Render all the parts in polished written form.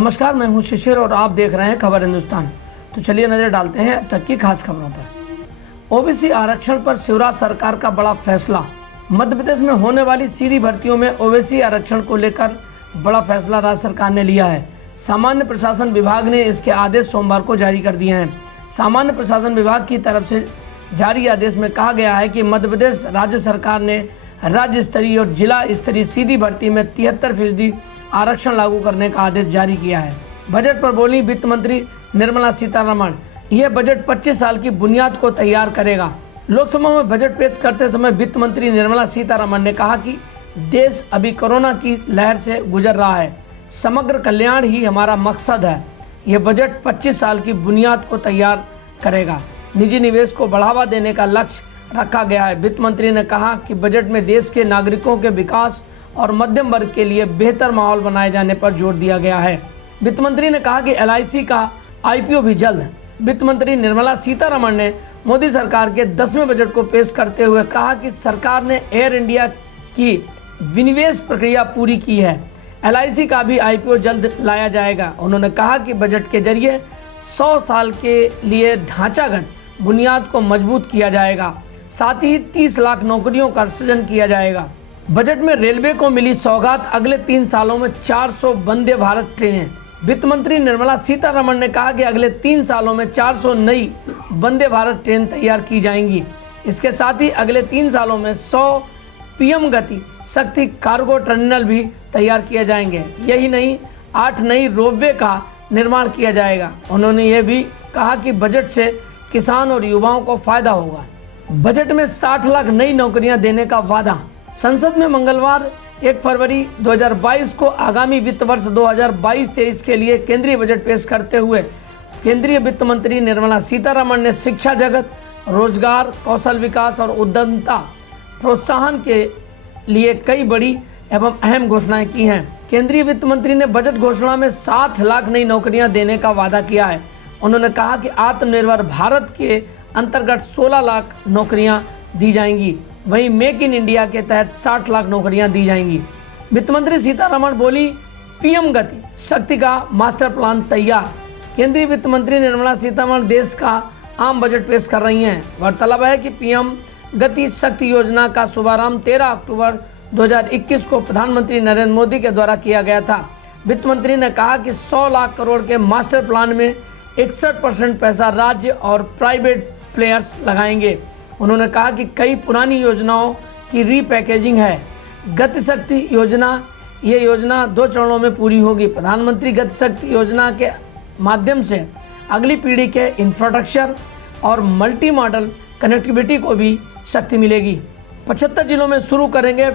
नमस्कार, मैं हूं शिशिर और आप देख रहे हैं खबर हिंदुस्तान। तो चलिए नजर डालते हैं अब तक की खास खबरों पर। ओबीसी आरक्षण पर शिवराज सरकार का बड़ा फैसला। मध्य प्रदेश में होने वाली सीधी भर्तियों में ओबीसी आरक्षण को लेकर बड़ा फैसला राज्य सरकार ने लिया है। सामान्य प्रशासन विभाग ने इसके आदेश सोमवार को जारी कर दिए हैं। सामान्य प्रशासन विभाग की तरफ से जारी आदेश में कहा गया है कि मध्य प्रदेश राज्य सरकार ने राज्य स्तरीय और जिला स्तरीय सीधी भर्ती में 73% आरक्षण लागू करने का आदेश जारी किया है। बजट पर बोली वित्त मंत्री निर्मला सीतारमण, यह बजट 25 साल की बुनियाद को तैयार करेगा। लोकसभा में बजट पेश करते समय वित्त मंत्री निर्मला सीतारमण ने कहा कि देश अभी कोरोना की लहर से गुजर रहा है, समग्र कल्याण ही हमारा मकसद है। यह बजट 25 साल की बुनियाद को तैयार करेगा। निजी निवेश को बढ़ावा देने का लक्ष्य रखा गया है। वित्त मंत्री ने कहा कि बजट में देश के नागरिकों के विकास और मध्यम वर्ग के लिए बेहतर माहौल बनाए जाने पर जोर दिया गया है। वित्त मंत्री ने कहा कि LIC का IPO भी जल्द है। वित्त मंत्री निर्मला सीतारमण ने मोदी सरकार के 10वें बजट को पेश करते हुए कहा कि सरकार ने एयर इंडिया की विनिवेश प्रक्रिया पूरी की है। LIC का भी IPO जल्द लाया जाएगा। उन्होंने कहा कि बजट के जरिए 100 साल के लिए ढांचागत बुनियाद को मजबूत किया जाएगा, साथ ही 30 लाख नौकरियों का सृजन किया जाएगा। बजट में रेलवे को मिली सौगात, अगले 3 सालों में 400 वंदे भारत ट्रेनें। वित्त मंत्री निर्मला सीतारमण ने कहा कि अगले 3 सालों में 400 नई वंदे भारत ट्रेन तैयार की जाएंगी। इसके साथ ही अगले 3 सालों में 100 PM गति शक्ति कार्गो टर्मिनल भी तैयार किए जाएंगे। यही नहीं, 8 नई रोपवे का निर्माण किया जाएगा। उन्होंने ये भी कहा कि बजट से किसान और युवाओं को फायदा होगा। बजट में 60 लाख नई नौकरियां देने का वादा। संसद में मंगलवार 1 फरवरी 2022 को आगामी वित्त वर्ष 2022-23 के लिए केंद्रीय बजट पेश करते हुए केंद्रीय वित्त मंत्री निर्मला सीतारमण ने शिक्षा जगत, रोजगार, कौशल विकास और उद्यमिता प्रोत्साहन के लिए कई बड़ी एवं अहम घोषणाएं की हैं। केंद्रीय वित्त मंत्री ने बजट घोषणा में 60 लाख नई नौकरियां देने का वादा किया है। उन्होंने कहा कि आत्मनिर्भर भारत के अंतर्गत 16 लाख नौकरियां दी जाएंगी। वहीं मेक इन इंडिया के तहत 60 लाख नौकरियां दी जाएंगी। वित्त मंत्री सीतारमण बोली, PM गति शक्ति का मास्टर प्लान तैयार। केंद्रीय वित्त मंत्री निर्मला सीतारमण देश का आम बजट पेश कर रही हैं। गौरतलब है कि PM गति शक्ति योजना का शुभारंभ 13 अक्टूबर 2021 को प्रधानमंत्री नरेंद्र मोदी के द्वारा किया गया था। वित्त मंत्री ने कहा कि 100 लाख करोड़ के मास्टर प्लान में 61% पैसा राज्य और प्राइवेट प्लेयर्स लगाएंगे। उन्होंने कहा कि कई पुरानी योजनाओं की रीपैकेजिंग है। गति शक्ति योजना, ये योजना 2 चरणों में पूरी होगी। प्रधानमंत्री गति शक्ति योजना के माध्यम से अगली पीढ़ी के इंफ्रास्ट्रक्चर और मल्टी मॉडल कनेक्टिविटी को भी शक्ति मिलेगी। 75 जिलों में शुरू करेंगे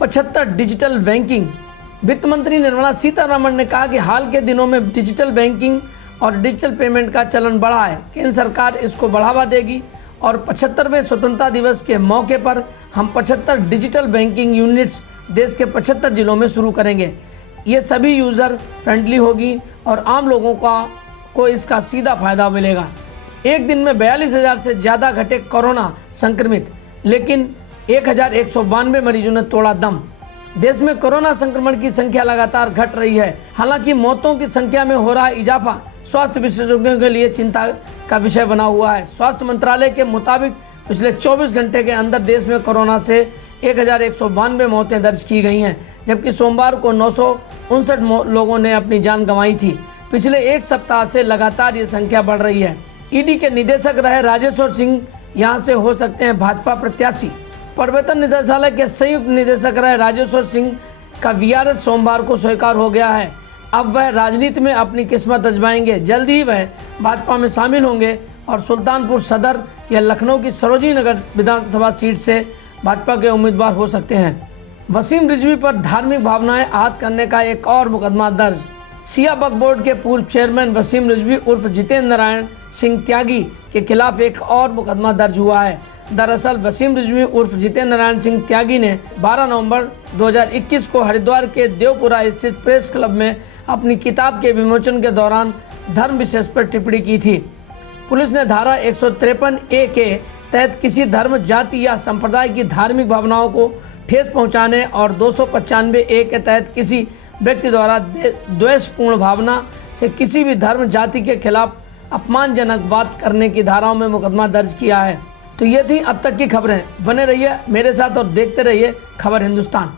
75 डिजिटल बैंकिंग। वित्त मंत्री निर्मला सीतारमण ने कहा कि हाल के दिनों में डिजिटल बैंकिंग और डिजिटल पेमेंट का चलन बढ़ा है। केंद्र सरकार इसको बढ़ावा देगी और 75वें स्वतंत्रता दिवस के मौके पर हम 75 डिजिटल बैंकिंग यूनिट्स देश के 75 जिलों में शुरू करेंगे। ये सभी यूज़र फ्रेंडली होगी और आम लोगों को इसका सीधा फायदा मिलेगा। एक दिन में 42,000 से ज़्यादा घटे कोरोना संक्रमित, लेकिन 1,192 मरीजों ने तोड़ा दम। देश में कोरोना संक्रमण की संख्या लगातार घट रही है। हालांकि मौतों की संख्या में हो रहा इजाफा स्वास्थ्य विशेषज्ञों के लिए चिंता का विषय बना हुआ है। स्वास्थ्य मंत्रालय के मुताबिक पिछले 24 घंटे के अंदर देश में कोरोना से 1,192 मौतें दर्ज की गई हैं, जबकि सोमवार को 959 लोगों ने अपनी जान गंवाई थी। पिछले एक सप्ताह से लगातार ये संख्या बढ़ रही है। ED के निदेशक रहे राजेश्वर सिंह यहाँ से हो सकते हैं भाजपा प्रत्याशी। प्रवर्तन निदेशालय के संयुक्त निदेशक रहे राजेश्वर सिंह का VRS सोमवार को स्वीकार हो गया है। अब वह राजनीति में अपनी किस्मत आजमाएंगे। जल्द ही वह भाजपा में शामिल होंगे और सुल्तानपुर सदर या लखनऊ की सरोजिनी नगर विधानसभा सीट से भाजपा के उम्मीदवार हो सकते हैं। वसीम रिजवी पर धार्मिक भावनाएं आहत करने का एक और मुकदमा दर्ज। सिया वक्फ बोर्ड के पूर्व चेयरमैन वसीम रिजवी उर्फ जितेंद्र नारायण सिंह त्यागी के खिलाफ एक और मुकदमा दर्ज हुआ है। दरअसल वसीम रिजवी उर्फ जितेंद्र नारायण सिंह त्यागी ने 12 नवंबर 2021 को हरिद्वार के देवपुरा स्थित प्रेस क्लब में अपनी किताब के विमोचन के दौरान धर्म विशेष पर टिप्पणी की थी। पुलिस ने धारा 153A के तहत किसी धर्म, जाति या संप्रदाय की धार्मिक भावनाओं को ठेस पहुंचाने और 295A के तहत किसी व्यक्ति द्वारा द्वेषपूर्ण भावना से किसी भी धर्म जाति के खिलाफ अपमानजनक बात करने की धाराओं में मुकदमा दर्ज किया है। तो ये थी अब तक की खबरें। बने रहिए मेरे साथ और देखते रहिए खबर हिंदुस्तान।